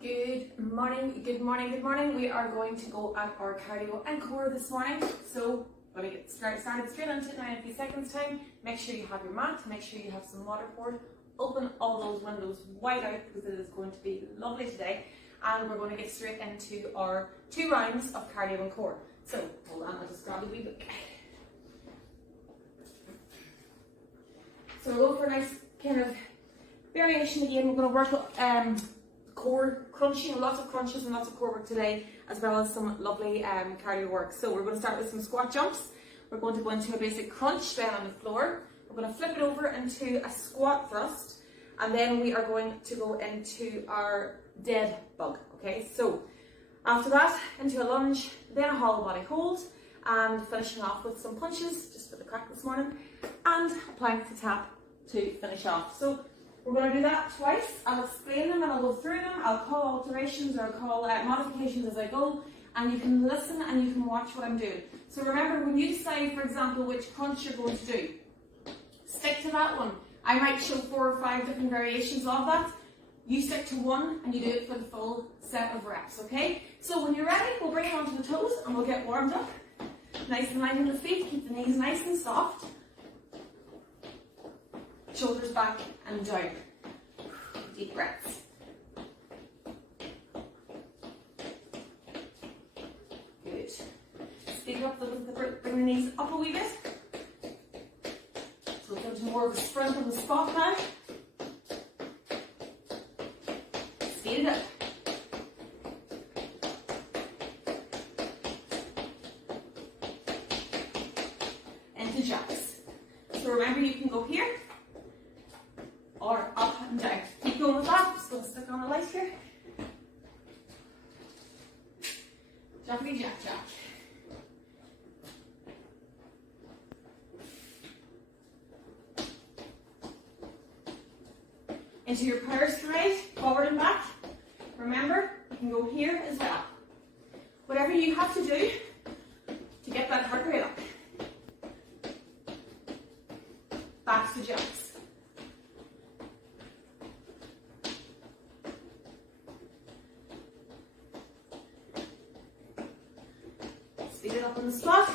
Good morning, good morning, good morning. We are going to go at our cardio and core this morning. So we're going to get started straight into it now in a few seconds time. Make sure you have your mat, make sure you have some water poured. Open all those windows wide out because it is going to be lovely today. And we're going to get straight into our 2 rounds of cardio and core. So hold on, I'll just grab a wee book. So we'll go for a nice kind of variation again. We're going to work core crunching, lots of crunches and lots of core work today, as well as some lovely cardio work. So we're going to start with some squat jumps. We're going to go into a basic crunch then on the floor. We're going to flip it over into a squat thrust, and then we are going to go into our dead bug. Okay, so after that, into a lunge, then a hollow body hold, and finishing off with some punches, just for the crack this morning, and a plank to tap to finish off. So we're going to do that twice. I'll explain them and I'll go through them. I'll call alterations or I'll call modifications as I go, and you can listen and you can watch what I'm doing. So remember, when you decide, for example, which crunch you're going to do, stick to that one. I might show 4 or 5 different variations of that. You stick to one and you do it for the full set of reps, okay? So when you're ready, we'll bring it onto the toes and we'll get warmed up. Nice and light on the feet, keep the knees nice and soft. Shoulders back and down. Deep breaths. Good. Speed up bring the knees up a wee bit. So we'll go to more of a sprint on the spot now. Speed it up. Into jacks. So remember, you can go here or up and down. Keep going with that. Just going to stick on the light here. Jackety jack jack. Into your power stride, forward and back. Remember, you can go here as well. Whatever you have to do to get that heart rate up. Back to jacks. Speed it up on the spot.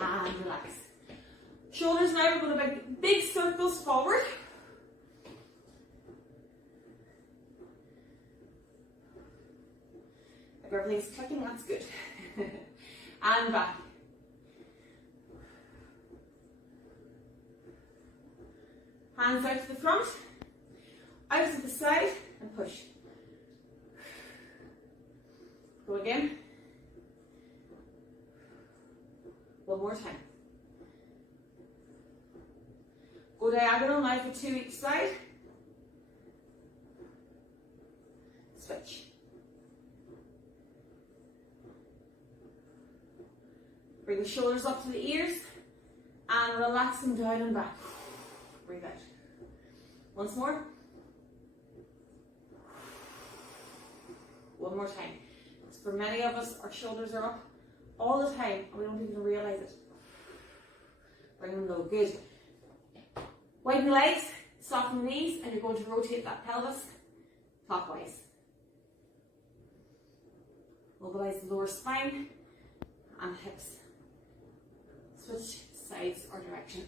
And relax. Shoulders now, we're going to make big circles forward. If everything's clicking, that's good. And back. Hands out to the front, out to the side, and push. Go again. One more time. Go diagonal now for 2 each side. Switch. Bring the shoulders up to the ears and relax them down and back. Breathe out. Once more. One more time. Because for many of us, our shoulders are up all the time and we don't even realize it. Bring them low. Good. Widen the legs, soften the knees, and you're going to rotate that pelvis clockwise. Mobilize the lower spine and hips. Switch sides or direction.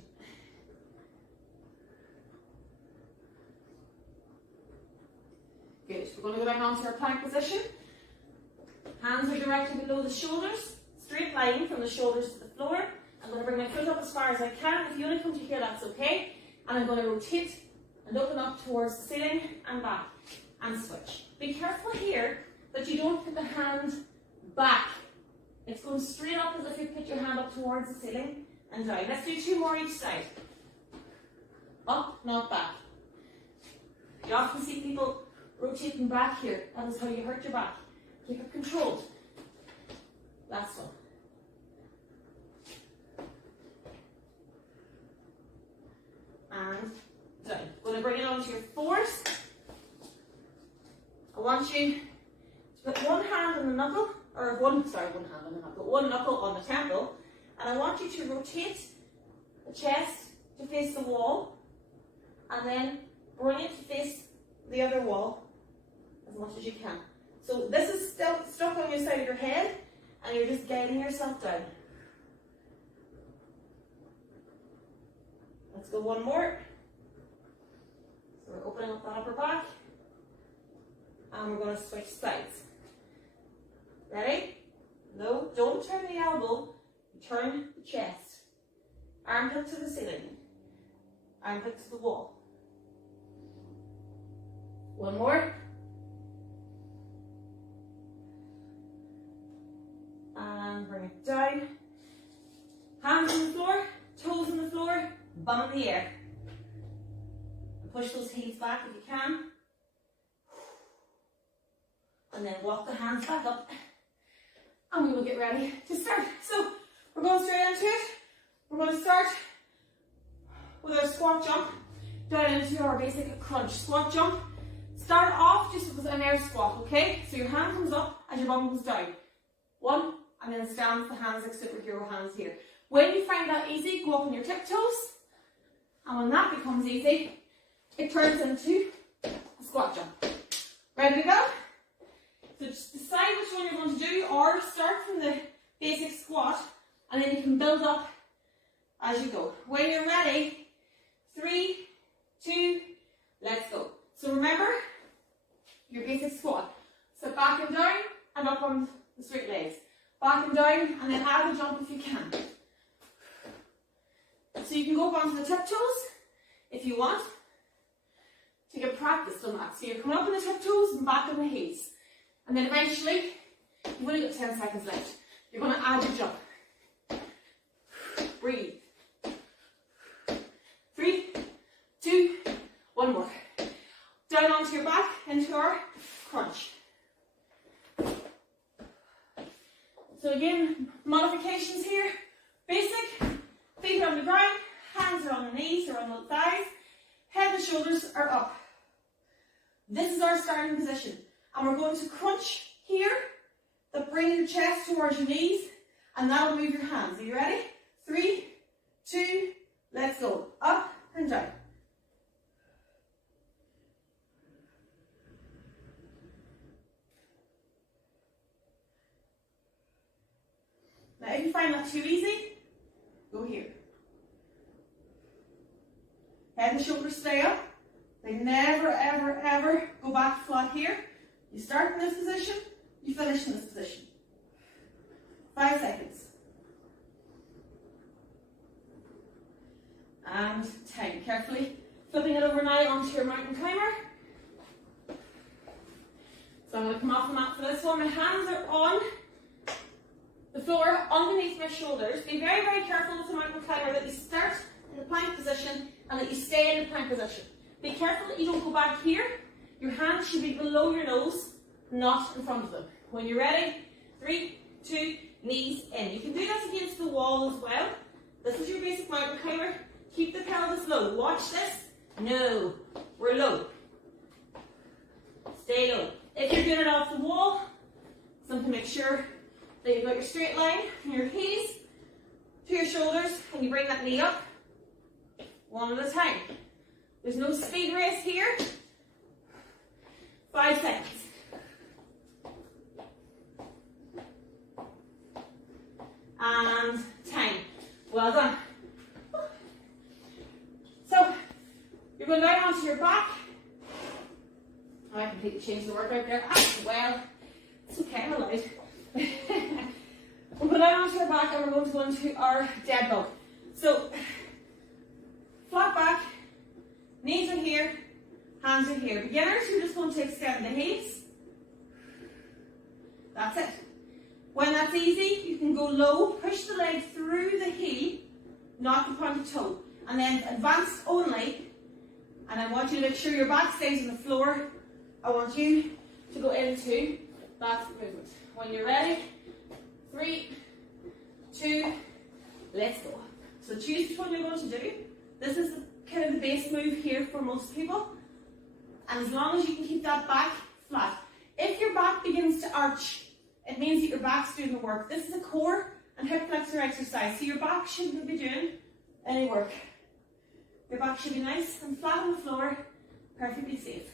Good. We're going to go back onto our plank position. Hands are directly below the shoulders. Straight line from the shoulders to the floor. I'm going to bring my foot up as far as I can. If you only come to here, that's okay. And I'm going to rotate and open up towards the ceiling and back and switch. Be careful here that you don't put the hand back. It's going straight up as if you put your hand up towards the ceiling and down. Let's do 2 more each side. Up, not back. You often see people rotating back here. That is how you hurt your back. Keep it controlled. Last one. And down. Going to bring it onto your fours. I want you to put one hand on the knuckle, or one hand on the knuckle, one knuckle on the temple, and I want you to rotate the chest to face the wall and then bring it to face the other wall as much as you can. So this is still stuck on your side of your head, and you're just guiding yourself down. Let's go one more. So we're opening up the upper back, and we're going to switch sides. Ready? No, don't turn the elbow, turn the chest. Armpit to the ceiling, armpit to the wall. One more. And bring it down. Hands on the floor, toes on the floor, bum in the air. And push those heels back if you can. And then walk the hands back up. And we will get ready to start. So we're going straight into it. We're going to start with our squat jump down into our basic crunch. Squat jump. Start off just with an air squat, okay? So your hand comes up and your bum comes down. One, and then stand with the hands like superhero hands here. When you find that easy, go up on your tiptoes. And when that becomes easy, it turns into a squat jump. Ready to go? So just decide which one you're going to do, or start from the basic squat, and then you can build up as you go. When you're ready, 3, 2, let's go. So remember, your basic squat. So back and down, and up on the straight legs. Back and down, and then add a jump if you can. So you can go up onto the tiptoes, if you want, to get practice on that. So you're coming up on the tiptoes and back on the heels. And then eventually, you've only got 10 seconds left. You're going to add your jump. Breathe. 3, 2, one more. Down onto your back, into our crunch. So again, modifications here. Basic, feet are on the ground, hands are on the knees or on the thighs, head and shoulders are up. This is our starting position. And we're going to crunch here, that bring your chest towards your knees, and that'll move your hands. Are you ready? 3, 2, let's go. Up and down. Now if you find that too easy, go here. Head and shoulders stay up. They never, ever, ever go back flat here. You start in this position, you finish in this position. 5 seconds. And time. Carefully flipping it over now onto your mountain climber. So I'm going to come off the mat for this one. My hands are on the floor underneath my shoulders. Be very, very careful with the mountain climber that you start in the plank position and that you stay in the plank position. Be careful that you don't go back here. Your hands should be below your nose, not in front of them. When you're ready, 3, 2, knees in. You can do this against the wall as well. This is your basic mountain climber. Keep the pelvis low. Watch this. No, we're low. Stay low. If you're doing it off the wall, something make sure that you've got your straight line from your heels to your shoulders, and you bring that knee up one at a time. There's no speed race here. 5 seconds. And time. Well done. So, you're going down onto your back. Oh, I completely changed the workout there. Well, it's okay, I'm allowed. We'll go down onto our back and we're going to go into our dead bug. So, flat back, knees are here, hands are here. Beginners, you're just going to extend the heels. That's it. When that's easy, you can go low, push the leg through the heel, not the pointed toe. And then advanced only, and I want you to make sure your back stays on the floor. I want you to go into that movement. When you're ready, 3, 2, let's go. So choose which one you're going to do. This is kind of the base move here for most people. And as long as you can keep that back flat. If your back begins to arch, it means that your back's doing the work. This is a core and hip flexor exercise, so your back shouldn't be doing any work. Your back should be nice and flat on the floor, perfectly safe.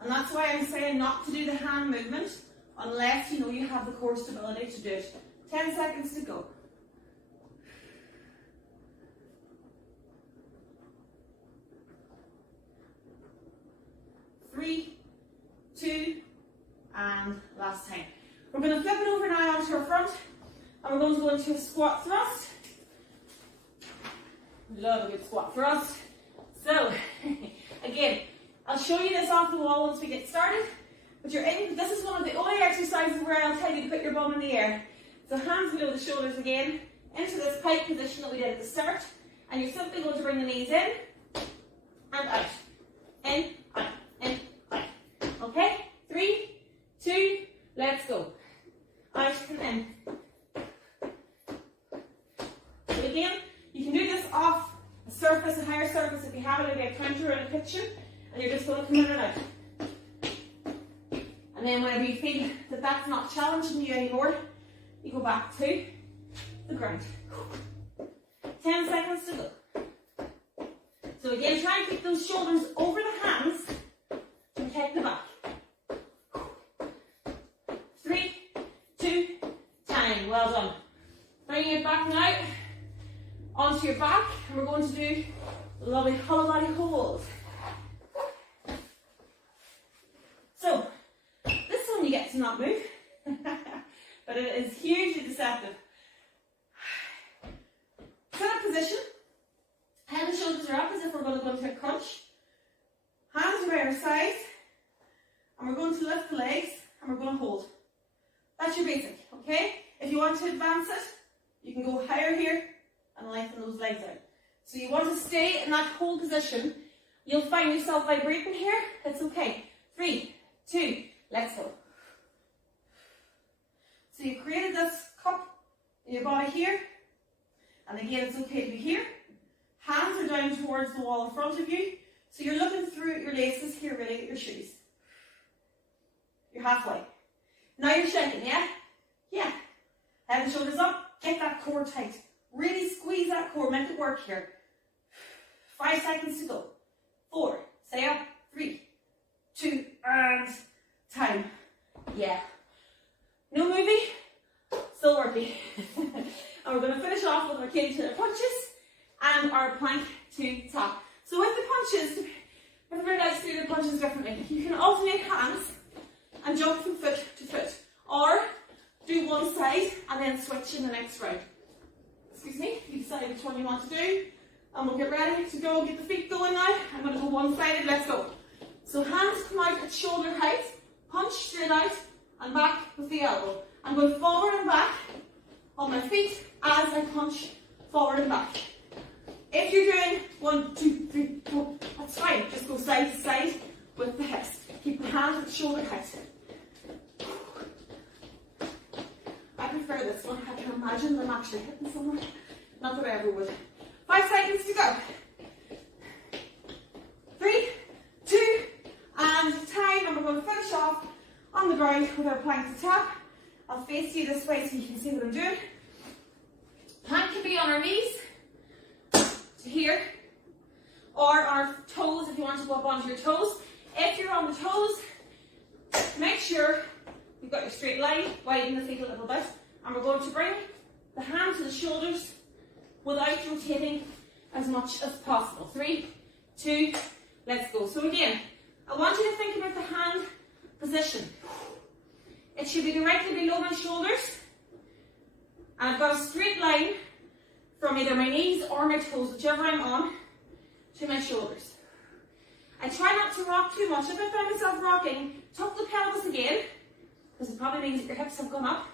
And that's why I'm saying not to do the hand movement unless you know you have the core stability to do it. 10 seconds to go. 3, 2, and last time. We're going to flip it over now onto our front, and we're going to go into a squat thrust. Love a good squat thrust. So, again, I'll show you this off the wall once we get started, but you're in, this is one of the only exercises where I'll tell you to put your bum in the air. So hands below the shoulders again, into this pike position that we did at the start, and you're simply going to bring the knees in, and out. In, out, in, out. Okay? 3, 2, let's go. Out and in. So again, you can do this off a surface, a higher surface, if you have it, maybe a counter or a kitchen, and you're just going to come in and out. And then whenever you feel that that's not challenging you anymore, you go back to the ground. 10 seconds to go. So again, try and keep those shoulders over the hands to protect the back. 3, 2, time. Well done. Bringing it back now onto your back, and we're going to do a lovely hollow body hold. So, this one you get to not move, but it is hugely deceptive. Sit up position, head and shoulders are up as if we're going to go into a crunch. Hands are by our sides, and we're going to lift the legs, and we're going to hold. That's your basic, okay? If you want to advance it, you can go higher here and lengthen those legs out. So you want to stay in that hold position. You'll find yourself vibrating here. It's okay. 3, 2, let's go. So you've created this cup in your body here. And again, it's okay to be here. Hands are down towards the wall in front of you. So you're looking through your laces here, really, at your shoes. You're halfway. Now you're shaking, yeah? Yeah. Head and shoulders up. Get that core tight. Really squeeze that core. Make it work here. 5 seconds to go. 4. Stay up. 3, 2, and time. Yeah. No movie. Still working. And we're going to finish off with our cage to the punches and our plank to tap. So with the punches, everybody likes to do the punches differently. You can alternate hands and jump from foot to foot. Or do one side and then switch in the next round. Excuse me, you decide which one you want to do. And we'll get ready to go, get the feet going now. I'm going to go one-sided, let's go. So hands come out at shoulder height, punch straight out, and back with the elbow. I'm going forward and back on my feet as I punch forward and back. If you're doing 1, 2, 3, 4, that's fine. Just go side to side with the hips. Keep the hands at shoulder height. I prefer this one. I can imagine them actually hitting someone. Not that I ever would. 5 seconds to go. 3, 2, and time. And we're going to finish off on the ground with our plank to tap. I'll face you this way so you can see what I'm doing. Plank can be on our knees to here, or on our toes if you want to go up onto your toes. If you're on the toes, make sure you've got your straight line, widen the feet a little bit, and we're going to bring the hand to the shoulders without rotating as much as possible. 3, 2, let's go. So again, I want you to think about the hand position. It should be directly below my shoulders, and I've got a straight line from either my knees or my toes, whichever I'm on, to my shoulders. I try not to rock too much. If I find myself rocking, tuck the pelvis again, because it probably means that your hips have gone up,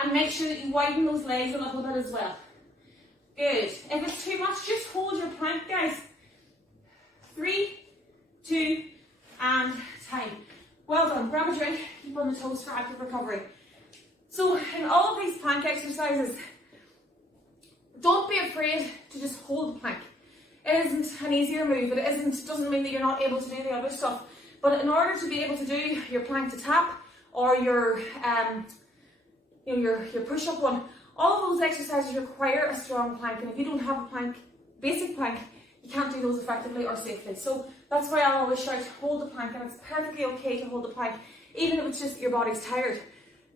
and make sure that you widen those legs a little bit as well. Good. If it's too much, just hold your plank, guys. 3, 2, and time. Well done. Grab a drink. Keep on the toes for active recovery. So in all of these plank exercises, don't be afraid to just hold the plank. It isn't an easier move. It doesn't mean that you're not able to do the other stuff. But in order to be able to do your plank to tap or your push-up one, all of those exercises require a strong plank. And if you don't have a plank, basic plank, can't do those effectively or safely. So that's why I always shout, hold the plank, and it's perfectly okay to hold the plank, even if it's just your body's tired.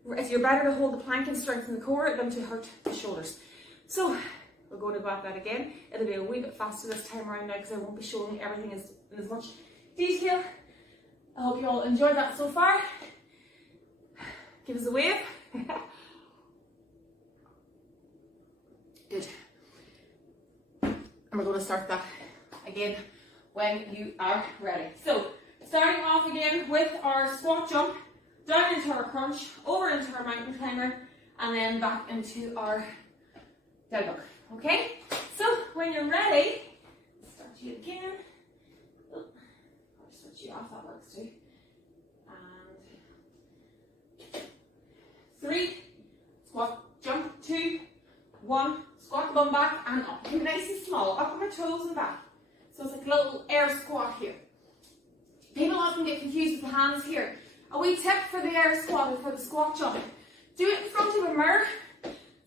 You're better to hold the plank and strengthen the core than to hurt the shoulders. So we're going to go at that again. It'll be a wee bit faster this time around now because I won't be showing everything in as much detail. I hope you all enjoyed that so far. Give us a wave. Good. And we're going to start that again when you are ready. So starting off again with our squat jump, down into our crunch, over into our mountain climber, and then back into our dead bug. Okay? So when you're ready, start you again. Oh, I'll switch you off, that works too. And 3, squat, jump, 2, 1, squat, bum back and up. Keep it nice and small, up on my toes and back. So it's like a little air squat here. People often get confused with the hands here. A wee tip for the air squat or for the squat jump. Do it in front of a mirror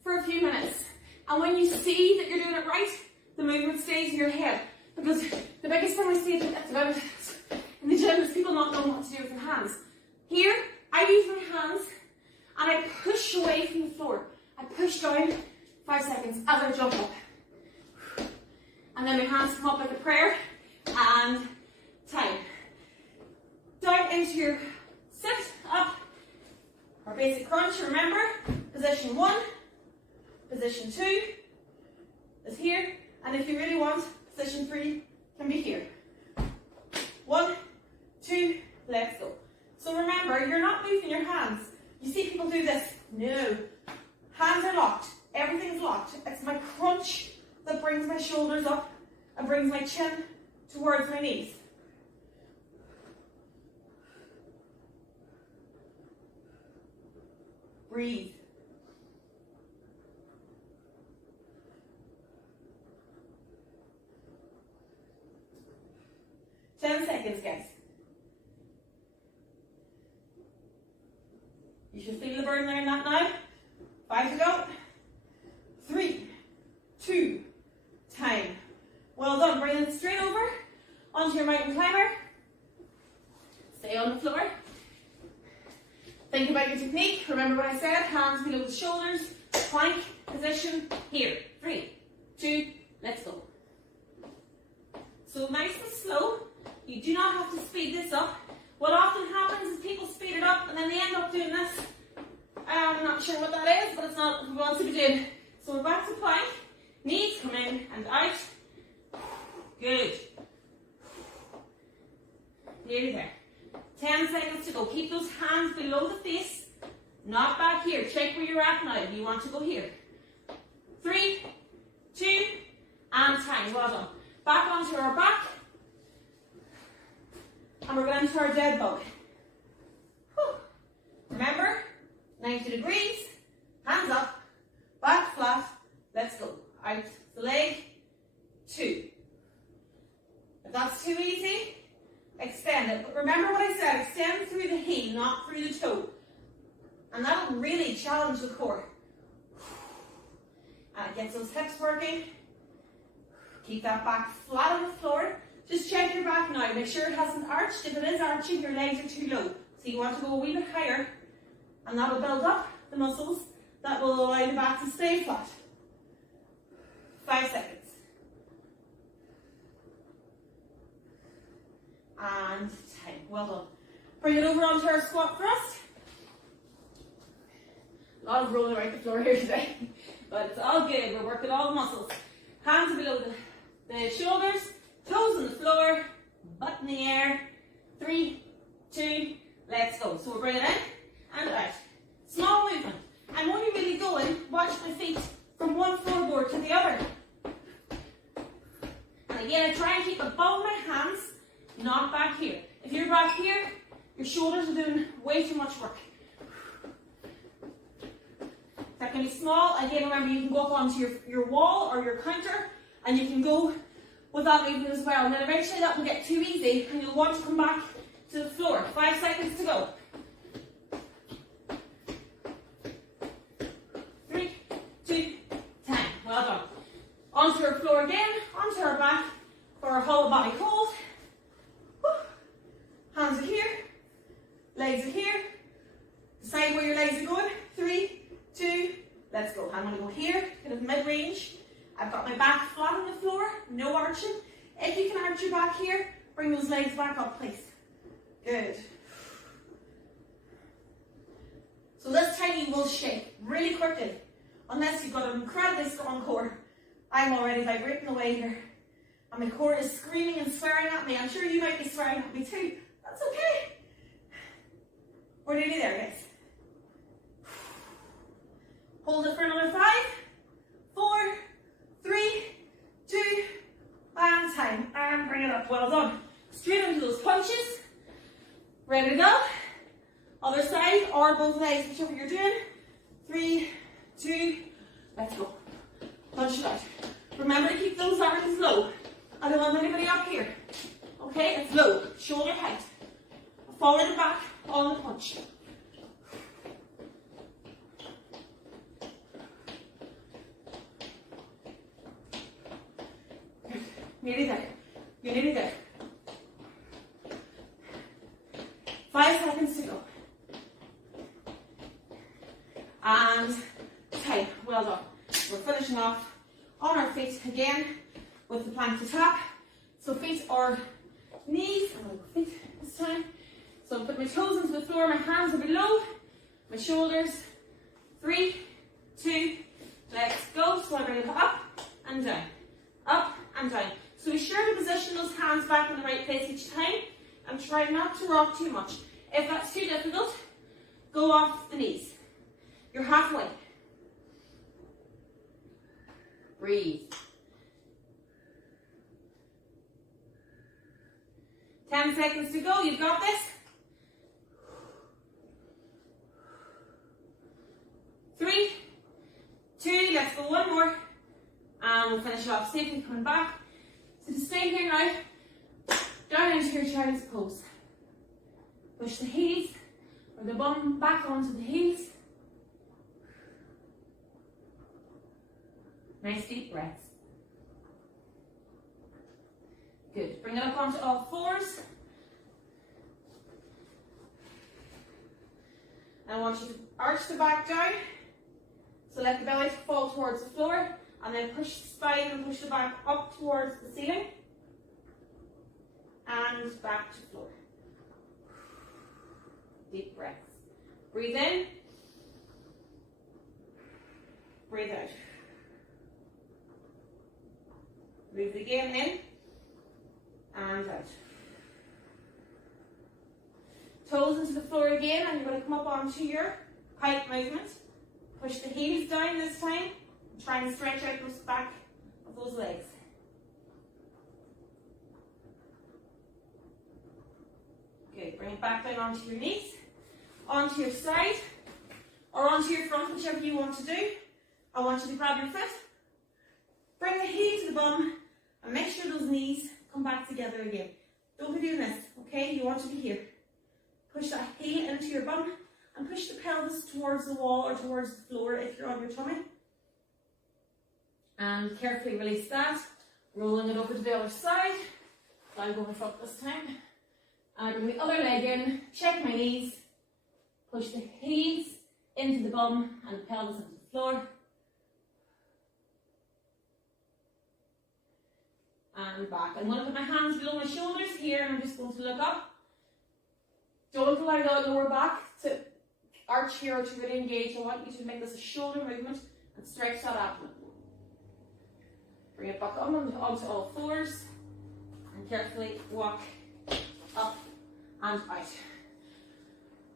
for a few minutes. And when you see that you're doing it right, the movement stays in your head. Because the biggest thing I see in the gym is people not knowing what to do with their hands. Here, I use my hands and I push away from the floor. I push down 5 seconds as I jump up. And then my hands come up like a prayer and time. Down into your sit up. Our basic crunch, remember, position 1, position 2 is here, and if you really want, position 3 can be here. 1, 2, let's go. So remember, you're not moving your hands. You see people do this. No. Hands are locked. Everything's locked. It's my crunch that brings my shoulders up and brings my chin towards my knees. Breathe. Ten seconds, guys. You should feel the burn there in that now. 5 to go. 3, 2, time. Well done. Bring it straight over onto your mountain climber. Stay on the floor. Think about your technique. Remember what I said, hands below the shoulders, plank position here. 3, 2, let's go. So nice and slow. You do not have to speed this up. What often happens is people speed it up and then they end up doing this. I'm not sure what that is, but it's not what we want to be doing. So we're back to plank. Knees come in and out. Good. Nearly there. 10 seconds to go. Keep those hands below the face, not back here. Check where you're at now. You want to go here. 3, 2, and time. Well done. Back onto our back. And we're going to our dead bug. Whew. Remember, 90 degrees, hands up, back flat. Let's go. Out the leg. 2. If that's too easy, extend it. But remember what I said, extend through the heel, not through the toe. And that'll really challenge the core. And it gets those hips working. Keep that back flat on the floor. Just check your back now. Make sure it hasn't arched. If it is arching, your legs are too low. So you want to go a wee bit higher. And that'll build up the muscles that will allow the back to stay flat. 5 seconds. And time. Well done. Bring it over onto our squat thrust. A lot of rolling around the floor here today. But it's all good. We're working all the muscles. Hands below the shoulders. Toes on the floor. Butt in the air. 3, 2, let's go. So we're bringing it in and out. Small movement. I'm only really going, watch my feet, from one floorboard to the other. And again, I try and keep above my hands, not back here. If you're back here, your shoulders are doing way too much work. That can be small. Again, remember, you can go up onto your wall or your counter, and you can go with that movement as well. And then eventually that will get too easy, and you'll want to come back to the floor. 5 seconds to go. 3, 2, time. Well done. Onto our floor again, onto our back for Lower body hold. Woo. Hands are here. Legs are here. Decide where your legs are going. 3, 2, let's go. I'm going to go here, kind of mid-range. I've got my back flat on the floor, no arching. If you can arch your back here, bring those legs back up, please. Good. So this time you will shake really quickly, unless you've got an incredibly strong core. I'm already vibrating away here, and my core is screaming and swearing at me. I'm sure you might be swearing at me too. That's okay. We're nearly there, guys. Hold it for another 5, 4, 3, 2, and time. And bring it up. Well done. Straight into those punches. Ready to go. Other side or both legs, whichever you're doing. 3, 2, let's go. Punch it out. Remember to keep those arms low. I don't want anybody up here. Okay, it's low. Shoulder height. Forward and back on the punch. Nearly there. You're nearly there. 5 seconds to go. And time. Well done. We're finishing off on our feet again with the plank to tap. So feet or knees. I'm going to go feet this time. So put my toes into the floor. My hands are below my shoulders. 3, 2, let's go. So I bring it up and down. Up and down. So be sure to position those hands back in the right place each time and try not to rock too much. If that's too difficult, go off the knees. You're halfway. Breathe. 10 seconds to go. You've got this. 3, 2, let's go one more. And we'll finish off safely coming back. So to stay here now, down into your child's pose. Push the heels or the bum back onto the heels. Nice deep breaths. Good. Bring it up onto all fours. I want you to arch the back down. So let the belly fall towards the floor. And then push the spine and push the back up towards the ceiling. And back to floor. Deep breaths. Breathe in. Breathe out. Breathe again in. And out. Toes into the floor again, and you're going to come up onto your pike movement. Push the heels down this time. Try and stretch out those back of those legs. Good. Bring it back down onto your knees, onto your side, or onto your front, whichever you want to do. I want you to grab your foot, bring the heel to the bum, and make sure those knees come back together again. Don't be doing this, okay? You want to be here. Push that heel into your bum, and push the pelvis towards the wall or towards the floor if you're on your tummy. And carefully release that, rolling it over to the other side. I'll go in front this time. And bring the other leg in, check my knees, push the heels into the bum and the pelvis into the floor. And back. I'm going to put my hands below my shoulders here and I'm just going to look up. Don't allow the lower back to arch here or to really engage. I want you to make this a shoulder movement and stretch that abdomen. Bring it back on onto all fours and carefully walk up and out.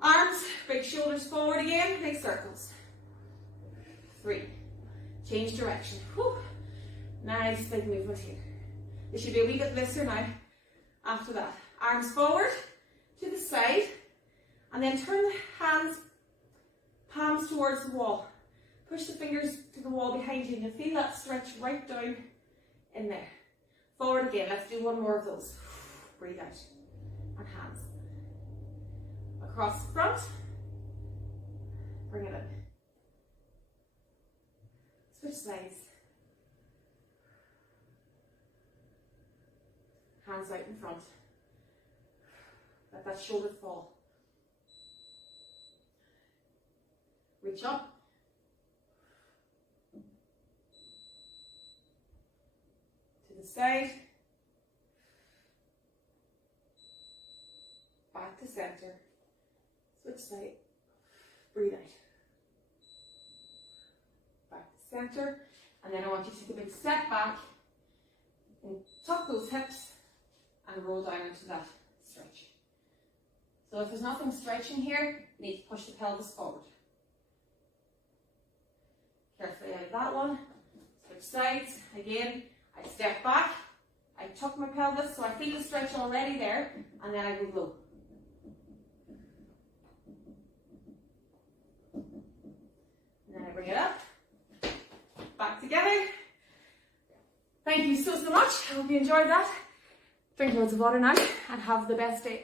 Arms, big shoulders forward again, big circles. 3. Change direction. Whew. Nice big movement here. It should be a wee bit looser now. After that, arms forward to the side and then turn the hands, palms towards the wall. Push the fingers to the wall behind you and you feel that stretch right down in there. Forward again. Let's do one more of those. Breathe out. And hands. Across the front. Bring it in. Switch sides. Hands out in front. Let that shoulder fall. Reach up. To the side. Back to center. Switch side. Breathe out. Back to center. And then I want you to take a big step back and tuck those hips and roll down into that stretch. So if there's nothing stretching here, you need to push the pelvis forward. Carefully out of that one. Switch sides. Again, I step back. I tuck my pelvis so I feel the stretch already there, and then I go low. And then I bring it up. Back together. Thank you so much. I hope you enjoyed that. Drink loads of water now and have the best day.